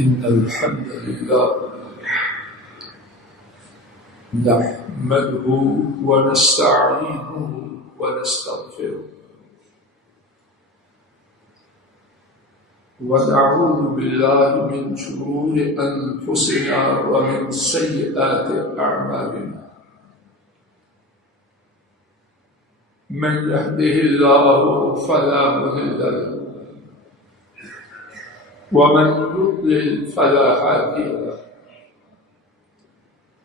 إن الحمد لله نحمده ونستعينه ونستغفره ونعوذ بالله من شرور أنفسنا ومن سيئات أعمالنا من يهده الله فلا مضل له ومن يضلل فلا هادي له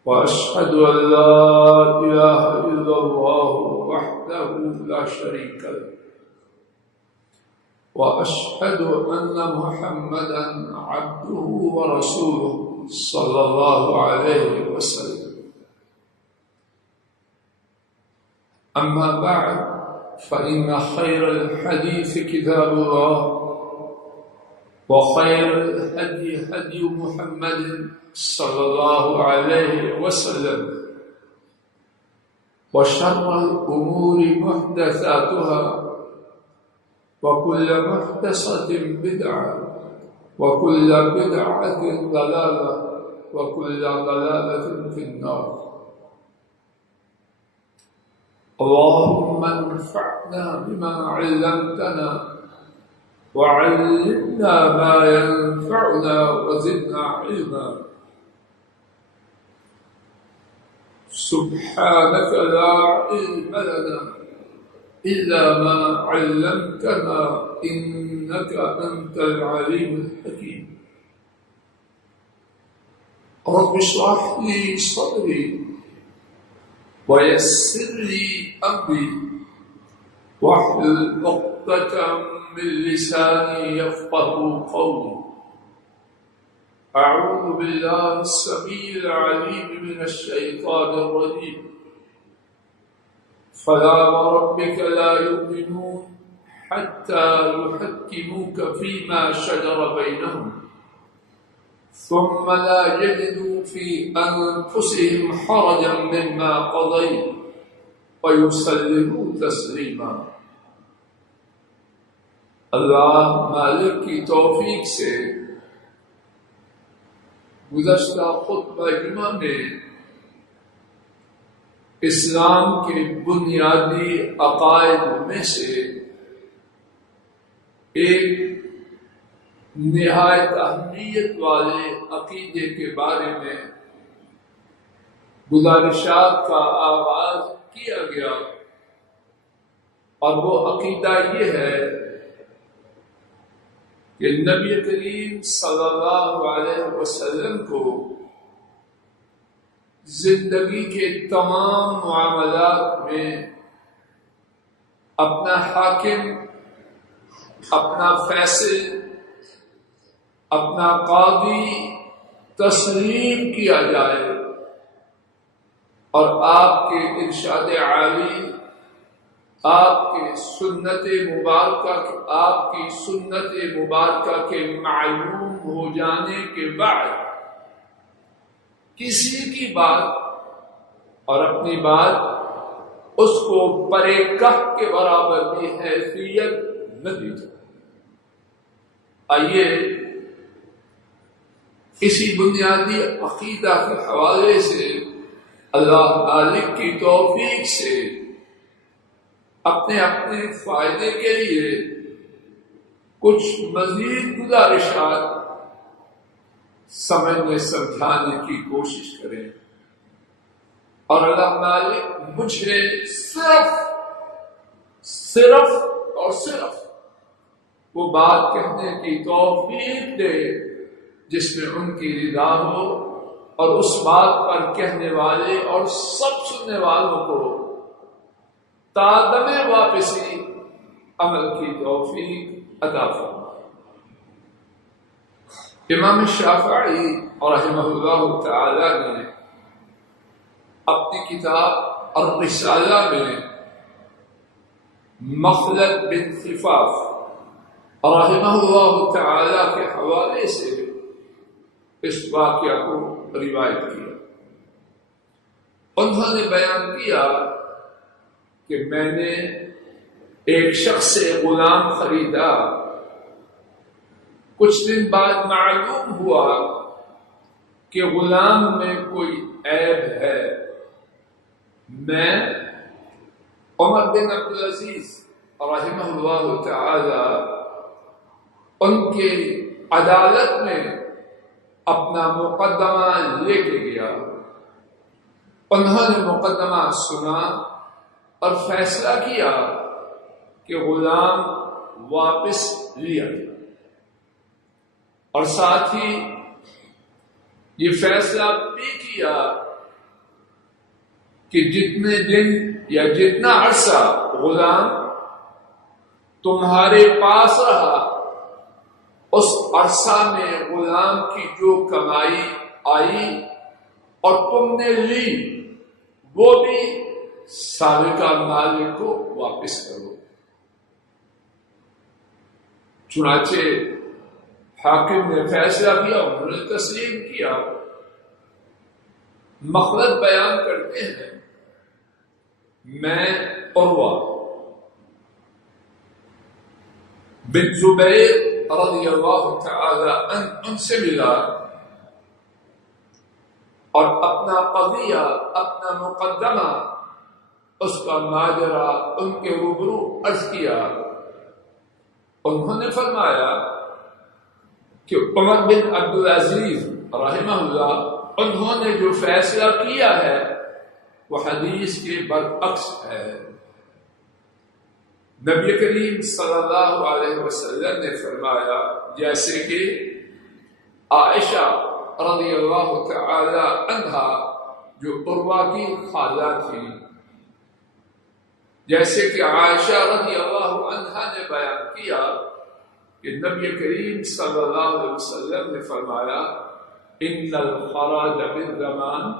وأشهد أن لا إله إلا الله وحده لا شريك له وأشهد أن محمدا عبده ورسوله صلى الله عليه وسلم. أما بعد فإن خير الحديث كتاب الله وخير الهدي هدي محمد صلى الله عليه وسلم وشر الأمور محدثاتها وكل محدثة بدعة وكل بدعة ضلالة وكل ضلالة في النار. اللهم انفعنا بما علمتنا وعلمنا ما ينفعنا وزدنا علما. سبحانك لا علم لنا إلا ما علمتنا إنك أنت العليم الحكيم. رب اشرح لي صدري ويسر لي أمري واحلل عقدة من لساني يفقه قولي. أعوذ بالله السميع العليم من الشيطان الرجيم. فلا وربك لا يؤمنون حتى يحكموك فيما شجر بينهم ثم لا يجدوا في أنفسهم حرجا مما قضيت ويسلموا تسليما. اللہ مالک کی توفیق سے گزشتہ خطبہ جمعہ میں اسلام کے بنیادی عقائد میں سے ایک نہایت اہمیت والے عقیدے کے بارے میں گزارشات کا آغاز کیا گیا، اور وہ عقیدہ یہ ہے کہ نبی کریم صلی اللہ علیہ وسلم کو زندگی کے تمام معاملات میں اپنا حاکم، اپنا فیصل، اپنا قاضی تسلیم کیا جائے، اور آپ کے ارشاد عالی، آپ کی سنت مبارکہ کے معلوم ہو جانے کے بعد کسی کی بات اور اپنی بات اس کو پرے کہہ کے برابر بھی حیثیت نہ دی جائے۔ آئیے اسی بنیادی عقیدہ کے حوالے سے اللہ مالک کی توفیق سے اپنے فائدے کے لیے کچھ مزید گزارشات سمجھنے سمجھانے کی کوشش کریں، اور اللہ مالک مجھے صرف اور صرف وہ بات کہنے کی توفیق دے جس میں ان کی رضا ہو، اور اس بات پر کہنے والے اور سب سننے والوں کو تادم واپسی عمل کی توفیق عطا فرمائے۔ امام شافعی رحمہ اللہ تعالی نے اپنی کتاب الرسالہ میں مخلد بن خفاف رحمہ اللہ تعالی کے حوالے سے اس واقعہ کو روایت کیا۔ انہوں نے بیان کیا کہ میں نے ایک شخص سے غلام خریدا، کچھ دن بعد معلوم ہوا کہ غلام میں کوئی عیب ہے. میں عمر بن عبدالعزیز رحمہ اللہ تعالی ان کے عدالت میں اپنا مقدمہ لے کے گیا. انہوں نے مقدمہ سنا اور فیصلہ کیا کہ غلام واپس لیا جائے، اور ساتھ ہی یہ فیصلہ بھی کیا کہ جتنے دن یا جتنا عرصہ غلام تمہارے پاس رہا اس عرصہ میں غلام کی جو کمائی آئی اور تم نے لی وہ بھی سابقہ مالک کو واپس کرو. چنانچہ حاکم نے فیصلہ کیا، انہوں نے تسلیم کیا. مخلد بیان کرتے ہیں، میں عروہ بن زبیر رضی اللہ تعالی عنہ ان سے ملا اور اپنا قضیہ، اپنا مقدمہ، اس کا ماجرا ان کے روبرو عرض کیا. انہوں نے فرمایا کہ عمر بن عبدالعزیز رحمہ اللہ انہوں نے جو فیصلہ کیا ہے وہ حدیث کے برعکس ہے. نبی کریم صلی اللہ علیہ وسلم نے فرمایا، جیسے کہ عائشہ رضی اللہ تعالی عنہا جو عروہ کی خالہ تھی، جیسے کہ عائشہ رضی اللہ عنہا نے بیان کیا کہ نبی کریم صلی اللہ علیہ وسلم نے فرمایا، ان الخراج بالضمان،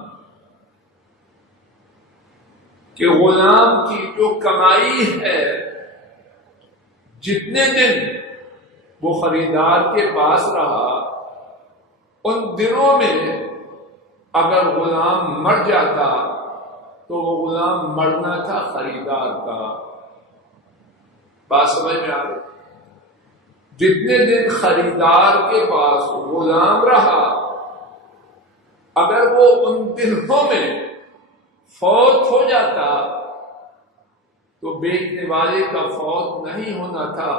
کہ غلام کی جو کمائی ہے جتنے دن وہ خریدار کے پاس رہا ان دنوں میں اگر غلام مر جاتا تو وہ غلام مرنا تھا خریدار کا. بات سمجھ میں آ رہی؟ جتنے دن خریدار کے پاس غلام رہا اگر وہ ان دنوں میں فوت ہو جاتا تو بیچنے والے کا فوت نہیں ہونا تھا،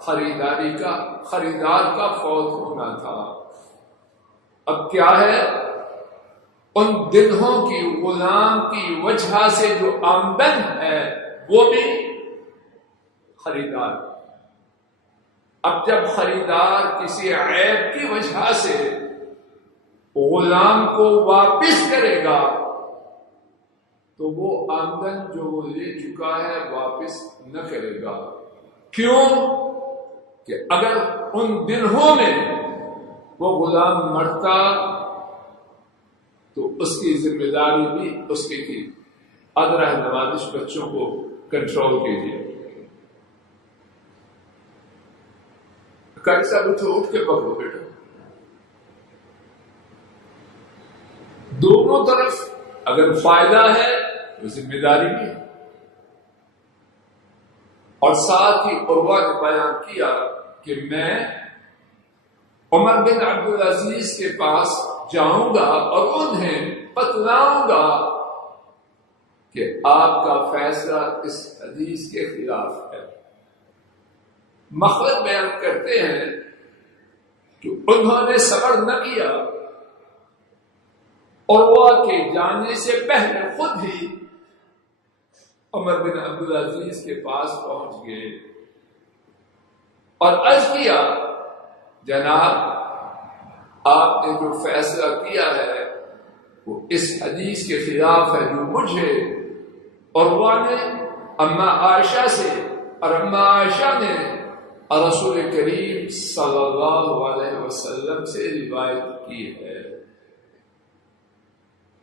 خریدار کا فوت ہونا تھا. اب کیا ہے، ان دنوں کی غلام کی وجہ سے جو آمدن ہے وہ بھی خریدار. اب جب خریدار کسی عیب کی وجہ سے غلام کو واپس کرے گا تو وہ آمدن جو وہ لے چکا ہے واپس نہ کرے گا. کیوں؟ کہ اگر ان دنوں میں وہ غلام مرتا تو اس کی ذمہ داری بھی اس کی تھی. ادرہ نوازش بچوں کو کنٹرول کیجیے. قاری صاحب اٹھ کے پکڑو بیٹا. دونوں طرف اگر فائدہ ہے تو ذمہ داری بھی ہے. اور ساتھ ہی عروہ نے بیان کیا کہ میں عمر بن عبدالعزیز کے پاس جاؤں گا اور انہیں بتلاؤں گا کہ آپ کا فیصلہ اس حدیث کے خلاف ہے. مخلد بیان کرتے ہیں کہ انہوں نے صبر نہ کیا، عروہ کے جانے سے پہلے خود ہی عمر بن عبدالعزیز کے پاس پہنچ گئے اور عرض کیا، جناب آپ نے جو فیصلہ کیا ہے وہ اس حدیث کے خلاف ہے جو مجھے عروہ نے اما عائشہ سے اور اما عائشہ نے رسول کریم صلی اللہ علیہ وسلم سے روایت کی ہے.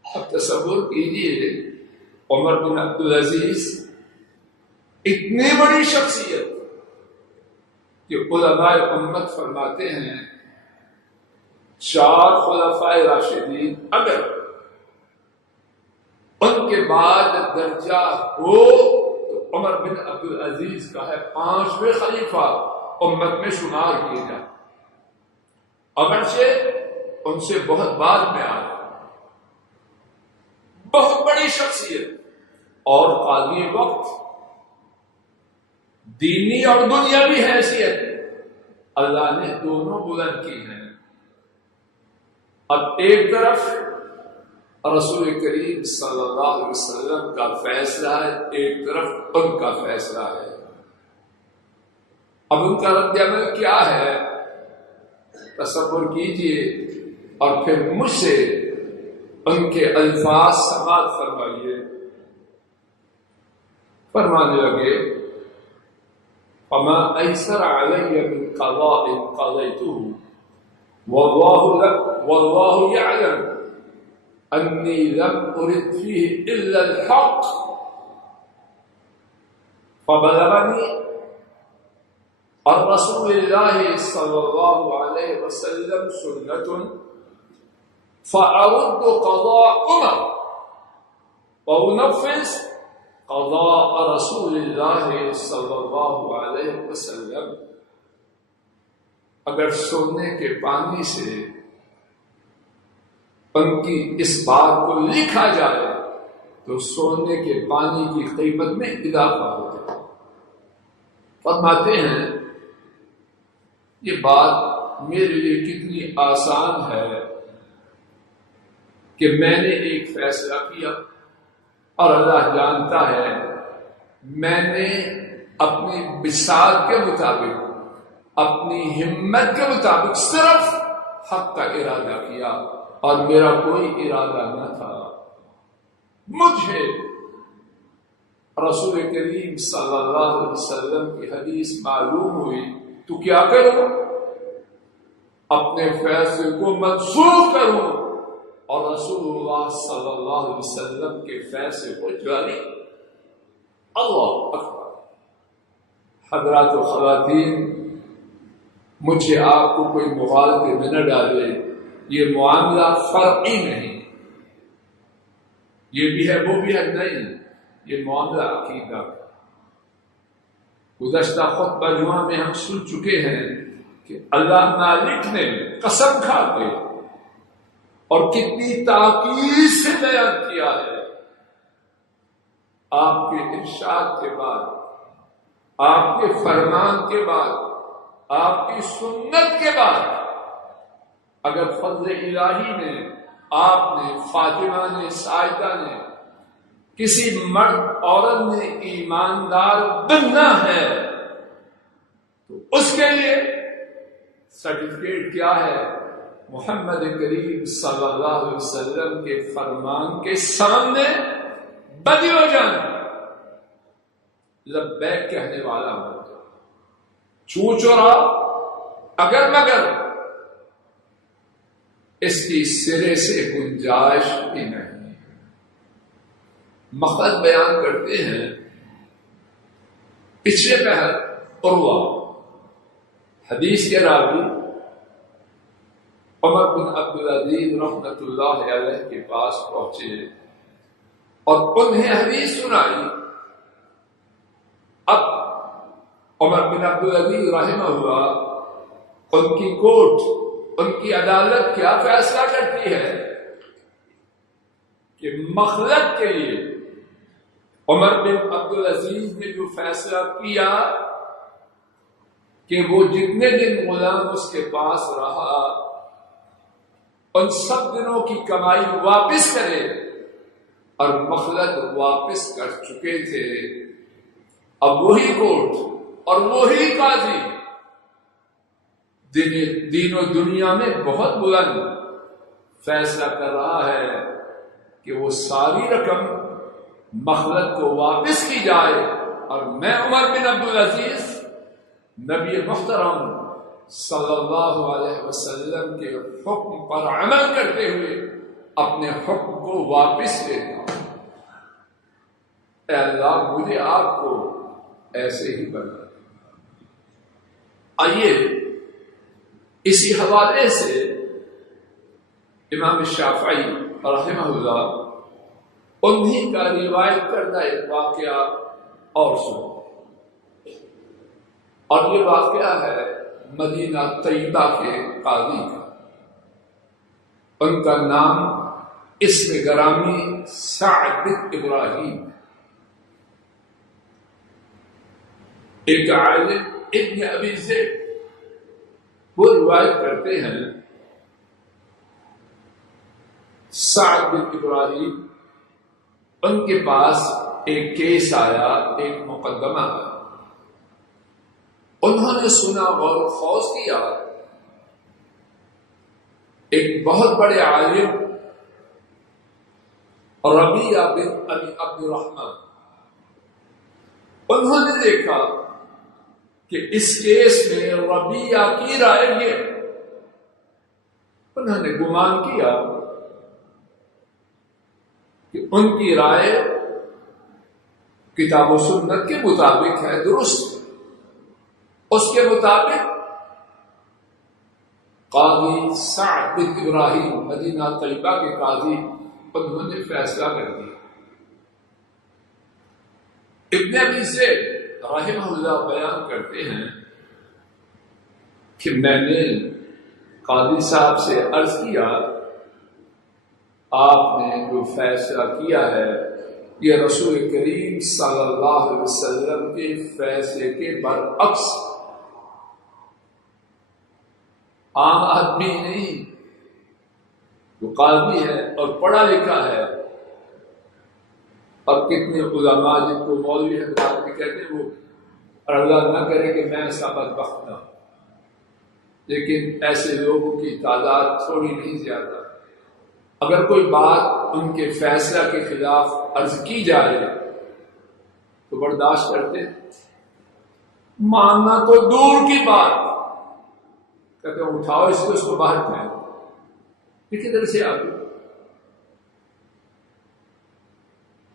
اب تصور کیجیے عمر بن عبدالعزیز اتنی بڑی شخصیت کہ علماء امت فرماتے ہیں 4 خلفائے راشدین اگر ان کے بعد درجہ ہو تو عمر بن عبدالعزیز کا ہے 5ویں خلیفہ امت میں شمار کیے جائے. اگرچہ ان سے بہت بعد میں آیا، بہت بڑی شخصیت اور قاضی وقت، دینی اور دنیاوی حیثیت اللہ نے دونوں بلند کی ہیں۔ اب ایک طرف رسول کریم صلی اللہ علیہ وسلم کا فیصلہ ہے، ایک طرف ان کا فیصلہ ہے۔ اب ان کا رد عمل کیا ہے تصور کیجئے، اور پھر مجھ سے ان کے الفاظ سماعت فرمائیے۔ فرمانے لگے فما ایسر علی من قضاء قضیته واللہ یعلم انی لم ارد فیہ الا الحق فبلغنی الرسول اللہ صلی اللہ علیہ وسلم سنت فأرد قضاء عمر وأنفذ قضاء رسول اللہ صلی اللہ علیہ وسلم۔ اگر سونے کے پانی سے ان کی اس بات کو لکھا جائے تو سونے کے پانی کی قیمت میں اضافہ ہو جائے۔ فرماتے ہیں یہ بات میرے لیے کتنی آسان ہے کہ میں نے ایک فیصلہ کیا اور اللہ جانتا ہے میں نے اپنی بساط کے مطابق، اپنی ہمت کے مطابق صرف حق کا ارادہ کیا اور میرا کوئی ارادہ نہ تھا۔ مجھے رسول کریم صلی اللہ علیہ وسلم کی حدیث معلوم ہوئی تو کیا کروں؟ اپنے فیصلے کو منسوخ کروں اور رسول اللہ صلی اللہ علیہ وسلم کے فیصلے کو جاری۔ اللہ اکبر۔ حضرات و خواتین، مجھے آپ کو کوئی مغالطے میں نہ ڈالے، یہ معاملہ فرعی نہیں، یہ بھی ہے وہ بھی ہے نہیں، یہ معاملہ عقیدہ۔ گزشتہ خطبہ جمعہ میں ہم سن چکے ہیں کہ اللہ مالک نے قسم کھا کے اور کتنی تاکید سے بیان کیا ہے، آپ کے ارشاد کے بعد، آپ کے فرمان کے بعد، آپ کی سنت کے بعد، اگر فضل الہی نے، آپ نے، فاطمہ نے، سائدہ نے، کسی مرد عورت نے ایماندار بننا ہے تو اس کے لیے سرٹیفکیٹ کیا ہے؟ محمد کریم صلی اللہ علیہ وسلم کے فرمان کے سامنے بدی ہو جانا، لبیک کہنے والا ہو جانا، چوں چورا اگر مگر اس کی سرے سے گنجائش بھی نہیں۔ مقصد بیان کرتے ہیں پچھلے پہر عروہ حدیث کے راوی عمر بن عبدالعزیز رحمۃ اللہ علیہ کے پاس پہنچے اور انہیں حدیث سنائی۔ اب عمر بن عبدالعزیز رحمہ اللہ، ان کی کورٹ، ان کی عدالت کیا فیصلہ کرتی ہے کہ مخلت کے لیے عمر بن عبدالعزیز نے جو فیصلہ کیا کہ وہ جتنے دن غلام اس کے پاس رہا ان سب دنوں کی کمائی واپس کرے، اور مخلت واپس کر چکے تھے۔ اب وہی کورٹ اور وہی قاضی دین و دنیا میں بہت بلند فیصلہ کر رہا ہے کہ وہ ساری رقم مخلت کو واپس کی جائے، اور میں عمر بن عبدالعزیز نبی محترم صلی اللہ علیہ وسلم کے حکم پر عمل کرتے ہوئے اپنے حکم کو واپس لیتا ہوں۔ اے اللہ مجھے آپ کو ایسے ہی بنا۔ آئیے اسی حوالے سے امام شافعی رحمہ اللہ انہی کا روایت کردہ ایک واقعہ اور سنو، اور یہ واقعہ ہے مدینہ طیبہ کے قاضی کا۔ ان کا نام اسم گرامی سعد بن ابراہیم. ایک عالم ابن ابی زید وہ روایت کرتے ہیں سعد بن ابراہیم ان کے پاس ایک کیس آیا، ایک مقدمہ آیا. انہوں نے سنا، غور و خوض کیا. ایک بہت بڑے عالم ربیعہ بن ابی عبد الرحمن، انہوں نے دیکھا کہ اس کیس میں ربیعہ کی رائے یہ. انہوں نے گمان کیا کہ ان کی رائے کتاب و سنت کے مطابق ہے، درست. اس کے مطابق قاضی سعد بن ابراہیم مدینہ طیبہ کے قاضی انہوں نے فیصلہ کر دیا. ابن ابی زید رحمہ اللہ بیان کرتے ہیں کہ میں نے قاضی صاحب سے عرض کیا آپ نے جو فیصلہ کیا ہے یہ رسول کریم صلی اللہ علیہ وسلم کے فیصلے کے برعکس. عام آدمی نہیں، جو قاضی ہے اور پڑھا لکھا ہے، اور کتنے علماء جن کو مولوی حضرات بھی کہتے ہیں، وہ اللہ نہ کرے کہ میں ایسا بدبخت نہ ہوں، لیکن ایسے لوگوں کی تعداد تھوڑی نہیں زیادہ. اگر کوئی بات ان کے فیصلہ کے خلاف عرض کی جائے تو برداشت کرتے ہیں، ماننا تو دور کی بات. کہتے ہیں اٹھاؤ اس کو باہر پھینکو. یہ کدھر سے آ گئی؟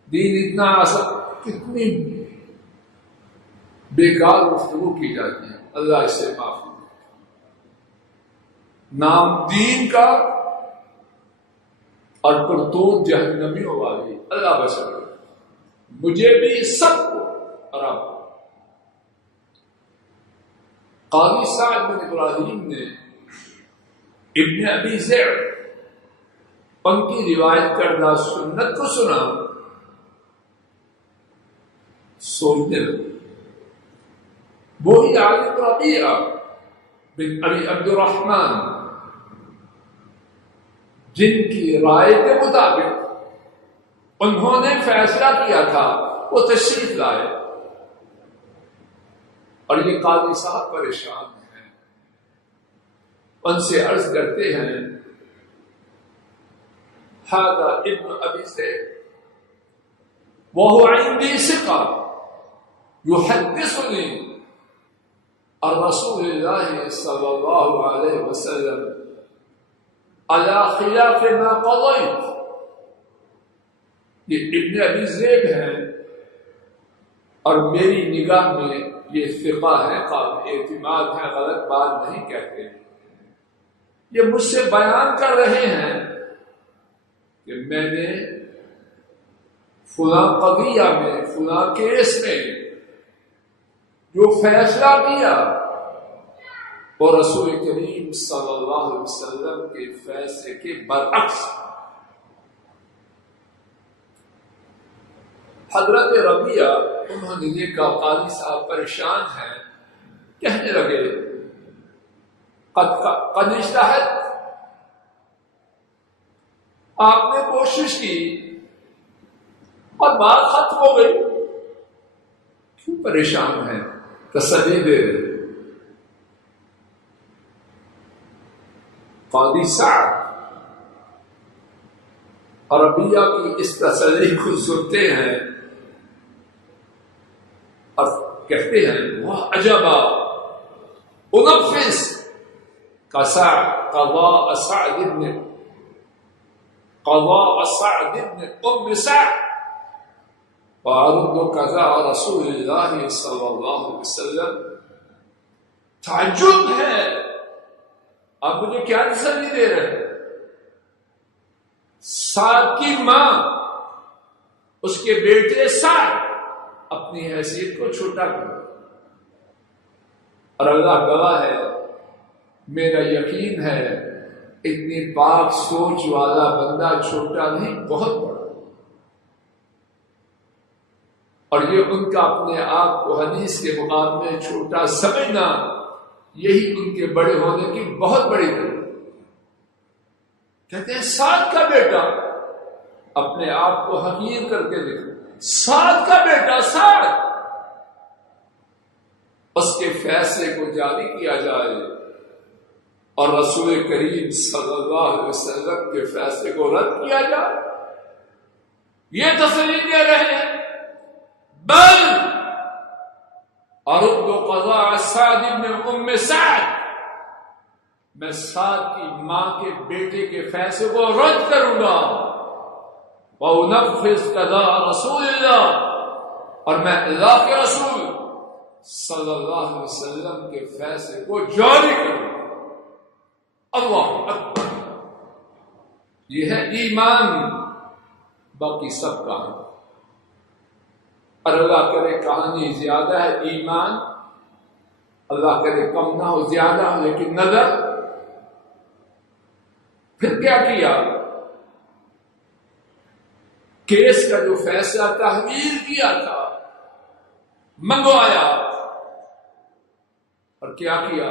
دین اتنا آسان، کتنی بیکار گفتگو کی جاتی ہے. اللہ اس سے معافی. نام دین کا اور کرتوت جہنمیوں والی. اللہ بچائے مجھے بھی، سب کو اور آپ کو. قاضی سعد بن ابراہیم نے ابن ابی زید ان کی روایت کردہ سنت کو سنا، سوچنے لگے. وہی عالم ربیعہ بن ابی عبد الرحمن جن کی رائے کے مطابق انہوں نے فیصلہ کیا تھا، وہ تشریف لائے. اور یہ قاضی صاحب پریشان ہیں. ان سے عرض کرتے ہیں ھذا ابن ابی زید وهو عندي ثقة يحدثني عن رسول الله صلى الله عليه وسلم على خلاف ما قضيت. یہ ابن ابی زید ہیں اور میری نگاہ میں یہ ثقہ ہے، قابل اعتماد ہے، غلط بات نہیں کہتے. یہ مجھ سے بیان کر رہے ہیں کہ میں نے فلاں قضیہ میں، فلاں کیس میں جو فیصلہ کیا وہ رسول کریم صلی اللہ علیہ وسلم کے فیصلے کے برعکس. حضرت ربیعہ انہوں نے دیکھا قاضی صاحب پریشان ہیں، کہنے لگے قد اجتہد، آپ نے کوشش کی اور بات ختم ہو گئی، کیوں پریشان ہیں؟ تسلی دے رہے. قاضی سعد ربیعہ کی اس تسلی کو سنتے ہیں اور کہتے ہیں وہ عجبا انفذ قضاء سعد بن ام سعد وارد قضاء رسول اللہ صلی اللہ علیہ وسلم. تعجب ہے، آپ مجھے کیا تسلی دے رہے ہیں؟ سعد کی ماں اس کے بیٹے سعد اپنی حیثیت کو چھوٹا کر، اور اللہ گواہ ہے، میرا یقین ہے اتنی پاک سوچ والا بندہ چھوٹا نہیں، بہت بڑا، اور یہ ان کا اپنے آپ کو حدیث کے مقابلے میں چھوٹا سمجھنا، یہی ان کے بڑے ہونے کی بہت بڑی دلیل۔ کہتے ہیں سعد کا بیٹا، اپنے آپ کو حقیر کر کے دیکھو، سعد کا بیٹا سعد، اس کے فیصلے کو جاری کیا جائے اور رسول کریم صلی اللہ علیہ وسلم کے فیصلے کو رد کیا جائے، یہ تسلی دے رہے ہیں۔ بل ارد قضاء سعد بن ام سعد، میں سعد کی ماں کے بیٹے کے فیصلے کو رد کروں گا، وَأُنَفِّذُ قَضَاءَ رَسُولِ اللَّهِ، اور میں اللہ کے رسول صلی اللہ علیہ وسلم کے فیصلے کو جاری کروں گا۔ اللہ اکبر، یہ ہے ایمان، باقی سب کہانی، اور اللہ کرے کہانی زیادہ ہے، ایمان اللہ کرے کم نہ ہو، زیادہ ہو، لیکن نظر۔ پھر کیا کیا؟ کیس کا جو فیصلہ تحویل کیا تھا منگوایا، اور کیا کیا؟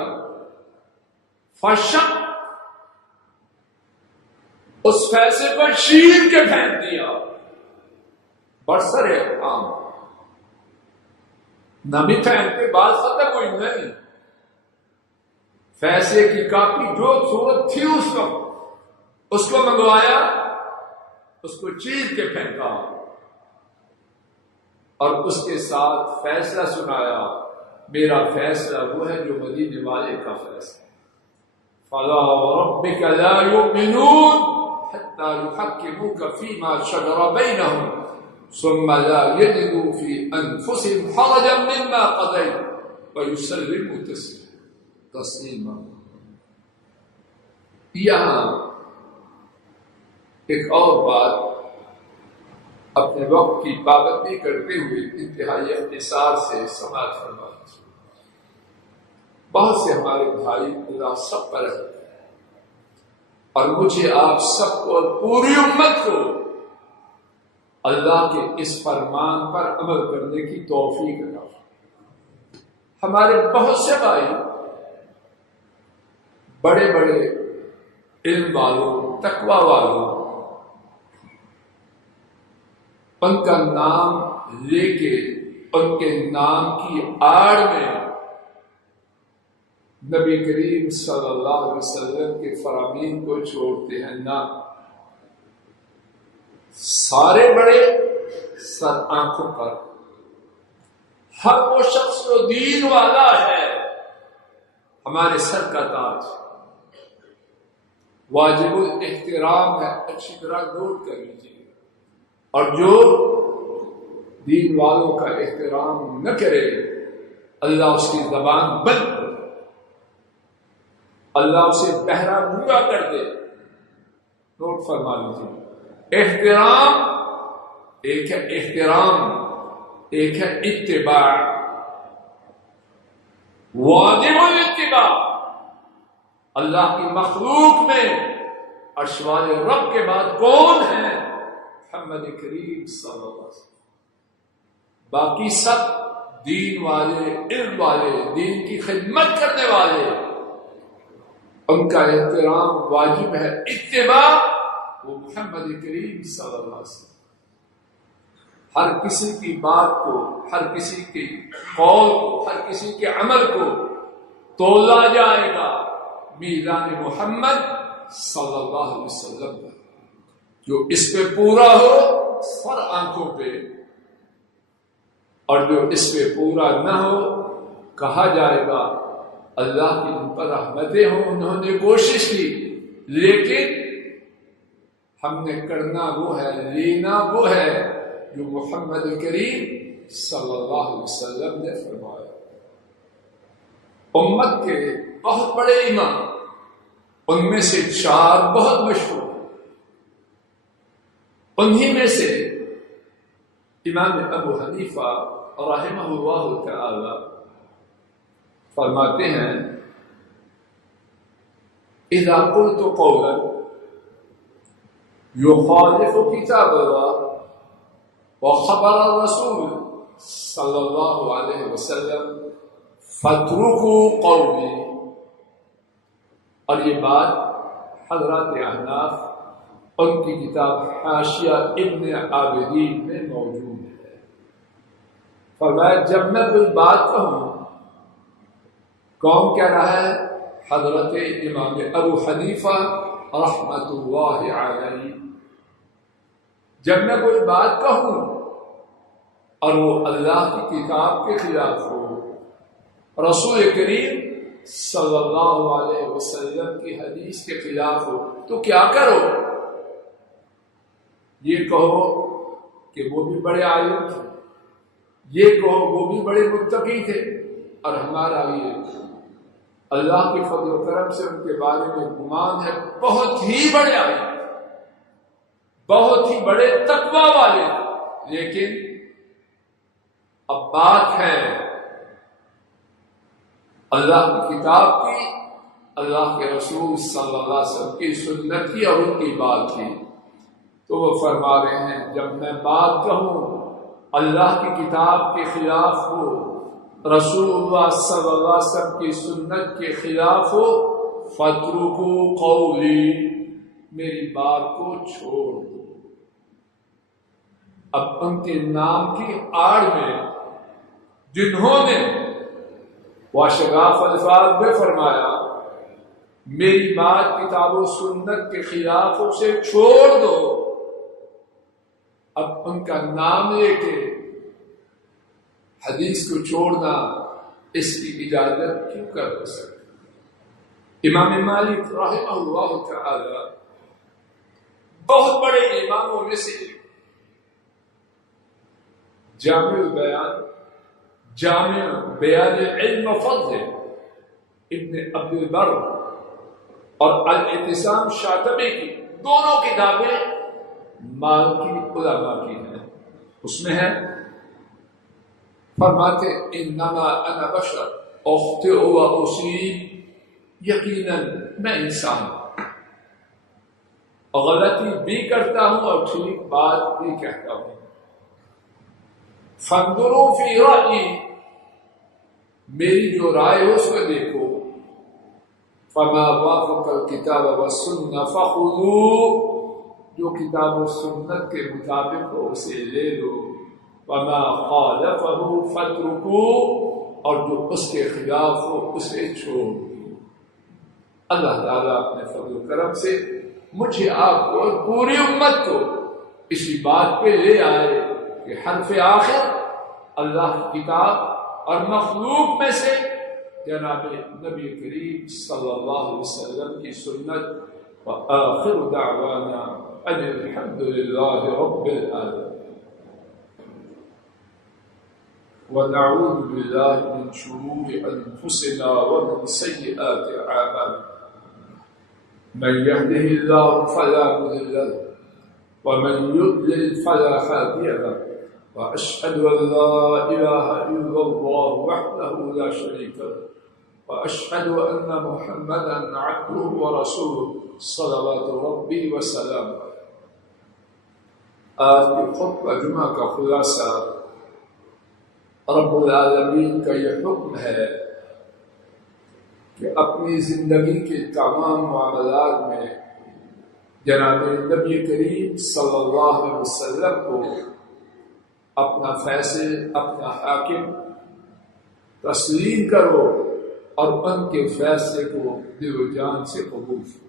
فشق، اس فیصلے پر چیر کے پھینک دیا، برسر عام، نمی پھینک کے بعد ختم ہوئی نہیں، فیصلے کی کاپی جو صورت تھی اس وقت اس کو منگوایا، اس کو چیر کے پھینکا، اور اس کے ساتھ فیصلہ سنایا، میرا فیصلہ وہ ہے جو مدینے والے کا فیصلہ، فَلَا وَرَبِّكَ لَا يُؤْمِنُونَ حَتَّى يُحَكِّمُوكَ فِيمَا شَجَرَ بَيْنَهُمْ ثُمَّ لَا يَجِدُوا فِي أَنفُسِهِمْ حَرَجًا مِّمَّا قَضَيْتَ وَيُسَلِّمُوا تَسْلِيمًا۔ یہاں ایک اور بات، اپنے وقت کی پابندی کرتے ہوئے انتہائی اختصار سے سماعت فرمائیں۔ بہت سے ہمارے بھائی اللہ سب پر رہتے ہیں، اور مجھے آپ سب کو اور پوری امت کو اللہ کے اس فرمان پر عمل کرنے کی توفیق عطا فرمائے۔ ہمارے بہت سے بھائی بڑے بڑے علم والوں، تقوی والوں، ان کا نام لے کے ان کے نام کی آڑ میں نبی کریم صلی اللہ علیہ وسلم کے فرامین کو چھوڑتے ہیں۔ نہ، سارے بڑے سر آنکھوں پر، ہر وہ شخص جو دین والا ہے ہمارے سر کا تاج، واجب الاحترام ہے، اچھی طرح نوٹ کر لیجیے، اور جو دین والوں کا احترام نہ کرے اللہ اس کی زبان بند کر دے، اللہ اسے بہرا گونگا کر دے۔ نوٹ فرما لیجیے، احترام ایک ہے، احترام ایک ہے، اتباع، واجب الاتباع۔ اللہ کی مخلوق میں عرش والے رب کے بعد کون ہے؟ محمد کریم صلی اللہ علیہ وسلم۔ باقی سب دین والے، علم والے، دین کی خدمت کرنے والے، ان کا احترام واجب ہے، اتباع وہ محمد کریم صلی اللہ علیہ وسلم۔ ہر کسی کی بات کو، ہر کسی کے قول کو، ہر کسی کے عمل کو تولا جائے گا میزان محمد صلی اللہ علیہ وسلم پر۔ جو اس پہ پورا ہو سر آنکھوں پہ، اور جو اس پہ پورا نہ ہو کہا جائے گا اللہ کی ان پر رحمتیں ہوں، انہوں نے کوشش کی لیکن ہم نے کرنا وہ ہے، لینا وہ ہے جو محمد کریم صلی اللہ علیہ وسلم نے فرمایا۔ امت کے بہت بڑے امام، ان میں سے 4 بہت مشہور، انہی میں سے امام ابو حنیفہ رحمہ اللہ تعالی فرماتے ہیں اذا قلت قولا يخالف كتاب الله وخبر الرسول صلی اللہ علیہ وسلم فاتركوا قولی. اور یہ بات حضرات احناف ان کی کتاب حاشیہ ابن عابدین میں موجود ہے. فرمایا جب میں کوئی بات کہوں، کون کہہ رہا ہے؟ حضرت امام ابو حنیفہ رحمۃ اللہ علیہ. جب میں کوئی بات کہوں اور وہ اللہ کی کتاب کے خلاف ہو، رسول کریم صلی اللہ علیہ وسلم کی حدیث کے خلاف ہو، تو کیا کرو؟ یہ کہو کہ وہ بھی بڑے عالم تھے، یہ کہو وہ بھی بڑے متقی تھے، اور ہمارا یہ اللہ کے فضل و کرم سے ان کے بارے میں گمان ہے بہت ہی بڑے عالم، بہت ہی بڑے تقوی والے. لیکن اب بات ہے اللہ کی کتاب کی، اللہ کے رسول صلی اللہ علیہ وسلم کی سنت کی اور ان کی بات کی. تو وہ فرما رہے ہیں جب میں بات کہوں اللہ کی کتاب کے خلاف ہو، رسول اللہ صلی اللہ علیہ وسلم کی سنت کے خلاف ہو، فاترکوا قولی، میری بات کو چھوڑ دو. اب ان کے نام کی آڑ میں جنہوں نے واشگاف الفاظ میں فرمایا میری بات کتاب و سنت کے خلاف اسے چھوڑ دو، اب ان کا نام لے کے حدیث کو چھوڑنا اس کی اجازت کیوں کر سکتے؟ امام مالک رحمہ اللہ تعالی بہت بڑے اماموں میں سے جامع بیان علم و فضل ابن عبد البر اور الاعتصام شاطبی کی دونوں کتابیں مالکی علماء کی ہیں. اس میں ہے فرماتے انما انا بشر اخطئ و اصیب، یقیناً میں انسان غلطی بھی کرتا ہوں اور ٹھیک بات بھی کہتا ہوں. فانظروا فی رأیی، میری جو رائے ہو اس کو دیکھو. فما وافق الکتاب والسنہ فخذوا، جو کتاب و سنت کے مطابق ہو اسے لے لو. وما خالفہ فاترکوا، اور جو اس کے خلاف ہو اسے چھوڑ دو. اللہ تعالیٰ اپنے فضل و کرم سے مجھے آپ کو اور پوری امت کو اسی بات پہ لے آئے کہ حرف آخر اللہ کی کتاب اور مخلوق میں سے جناب نبی کریم صلی اللہ علیہ وسلم کی سنت. وآخر دعوانا ان الحمد للہ رب العالمین. ونعوذ باللہ من شرور انفسنا ومن سیئات اعمالنا، من يهده الله فلا مضل له ومن يضلل فلا هادي له، وأشهد أن لا إله إلا الله وحده لا شريك له، وأشهد أن محمدا عبده ورسوله صلوات ربي وسلامه. آج کی خطبہ جمعہ کا خلاصہ رب العالمین کا یہ حکم ہے کہ اپنی زندگی کے تمام معاملات میں جناب نبی کریم صلی اللہ علیہ وسلم کو اپنا فیصل، اپنا حاکم تسلیم کرو اور ان کے فیصلے کو دل و جان سے قبول کرو.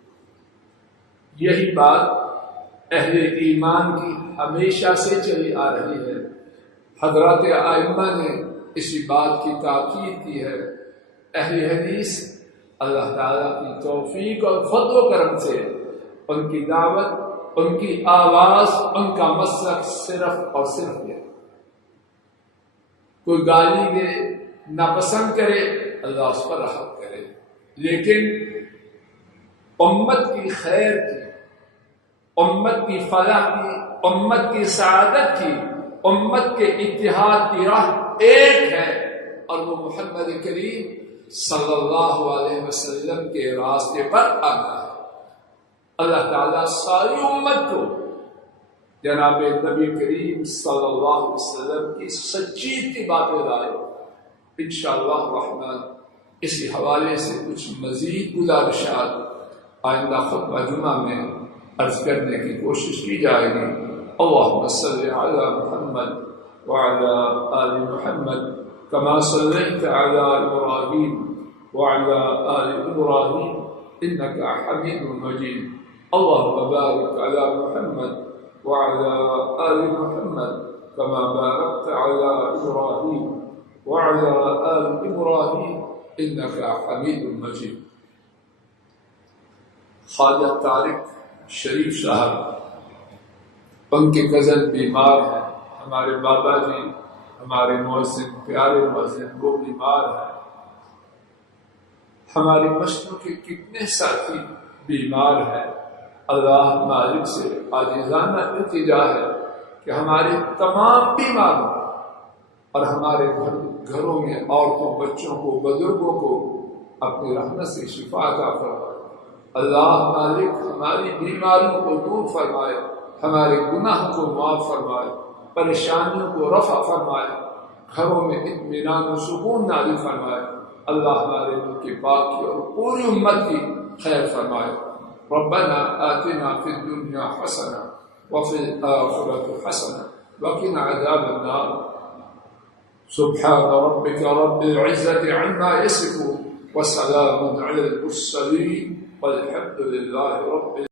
یہی بات اہل ایمان کی ہمیشہ سے چلی آ رہی ہے. حضرات ائمہ نے اسی بات کی تاکید کی ہے. اہل حدیث اللہ تعالیٰ کی توفیق اور فضل و کرم سے ان کی دعوت، ان کی آواز، ان کا مسلک صرف اور صرف ہے. کوئی گالی دے، ناپسند کرے، اللہ اس پر رحم کرے، لیکن امت کی خیر کی، امت کی فلاح کی، امت کی سعادت کی، امت کے اتحاد کی راہ ایک ہے، اور وہ محمد کریم صلی اللہ علیہ وسلم کے راستے پر آنا ہے۔ اللہ تعالیٰ ساری امت کو جناب نبی کریم صلی اللہ علیہ وسلم کی سچی اتباع پہ لائے۔ انشاءاللہ الرحمن اسی حوالے سے کچھ مزید گزارشات آئندہ خطبہ جمعہ میں عرض کرنے کی کوشش کی جائے گی۔ اللہم صلی علی محمد وعلی آل محمد کما صلیت علی ابراہیم وعلی آل ابراہیم انک حمید مجید۔ اللہم بارک علی محمد وعلى آل محمد كما باركت على إبراهيم وعلى آل إبراهيم إنك حميد مجيد۔ خواجہ طارق شریف صاحب ان کے کزن بیمار ہیں، ہمارے بابا جی ہمارے مؤذن پیارے مؤذن وہ بیمار ہیں، ہماری مشنوں کے کتنے ساتھی بیمار ہیں۔ اللہ مالک سے عاجزانہ التجا ہے کہ ہمارے تمام بیماروں اور ہمارے گھروں میں عورتوں بچوں کو بزرگوں کو اپنی رحمت سے شفا عطا فرمائے۔ اللہ مالک ہماری بیماریوں کو دور فرمائے، ہمارے گناہ کو معاف فرمائے، پریشانیوں کو رفع فرمائے، گھروں میں اطمینان و سکون نازل فرمائے۔ اللہ ہمارے ملک کی پاکی اور پوری امت کی خیر فرمائے۔ ربنا آتنا في الدنيا حسنة وفي الآخرة حسنة وقنا عذاب النار۔ سبحان ربك رب العزة عما يصفون وسلام على المرسلين والحمد لله رب